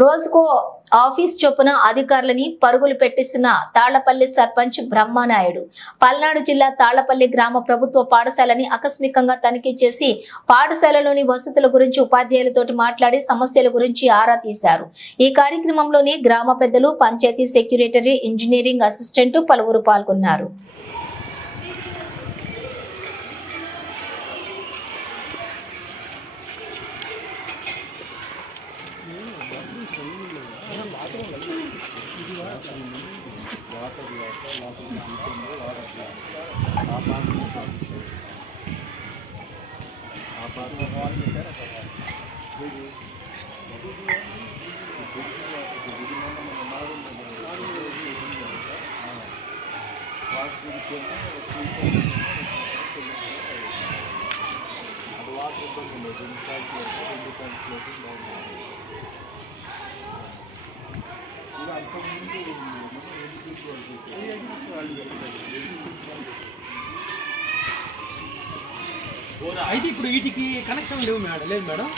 రోజుకో ఆఫీస్ చొప్పున అధికారులని పరుగులు పెట్టిస్తున్న తాళ్లపల్లి సర్పంచ్ బ్రహ్మనాయుడు పల్నాడు జిల్లా తాళ్లపల్లి గ్రామ ప్రభుత్వ పాఠశాలని ఆకస్మికంగా తనిఖీ చేసి పాఠశాలలోని వసతుల గురించి ఉపాధ్యాయులతోటి మాట్లాడి సమస్యల గురించి ఆరా తీశారు. ఈ కార్యక్రమంలోని గ్రామ పెద్దలు, పంచాయతీ సెక్రటరీ, ఇంజనీరింగ్ అసిస్టెంట్ పలువురు పాల్గొన్నారు. అయితే ఇప్పుడు వీటికి కనెక్షన్ లేవు మేడం. లేదు మేడం,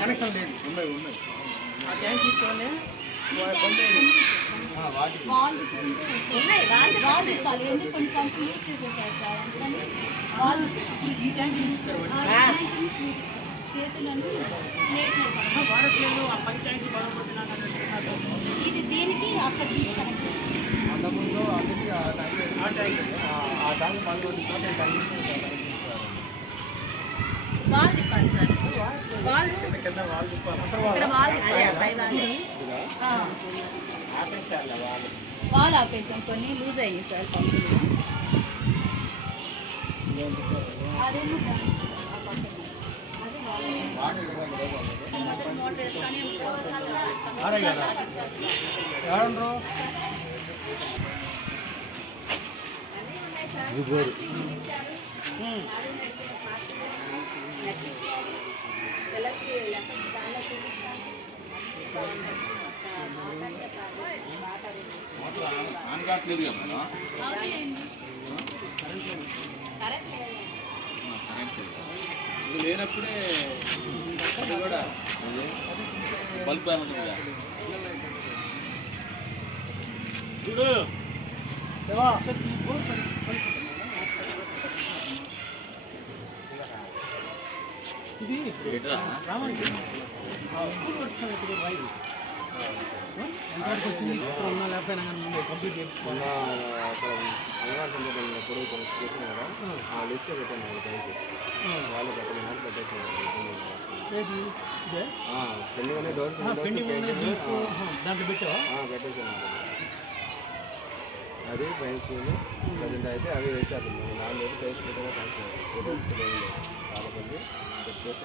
కనెక్షన్ లేదు. ఉన్నాయి ఆ ట్యాంక్ తీసుకొని వాడట్లేదు. ఆ పని ట్యాంక్ ఇది దీనికి అక్కడ తీసుకున్నాను. అంతకుముందు అందుకే ఆ ట్యాంక్ వాల్ తిప్పాలి సార్. వాల్ కింద వాల్ తిప్పాలి. ఇక్కడ వాల్ వాల్ ఆపేసాం. కొన్ని లూజ్ అయ్యాయి సార్ పంపులు. మోటార్ వేసుకొని ఇది లేనప్పుడే కూడా బల్బ్ చూడు ఇది లేకపోయినా ముందు కంప్లీట్ చేసుకున్నా. లిస్ట్ పెట్టాను వాళ్ళు దాంట్లో పెట్టావా? పెట్టేసాను. అది ఫ్రెండ్స్ ప్రజెంట్ అయితే అవి వేసారు. 4 రోజులు టేస్ట్ పెట్టాను. కాబట్టి చెక్ చేసి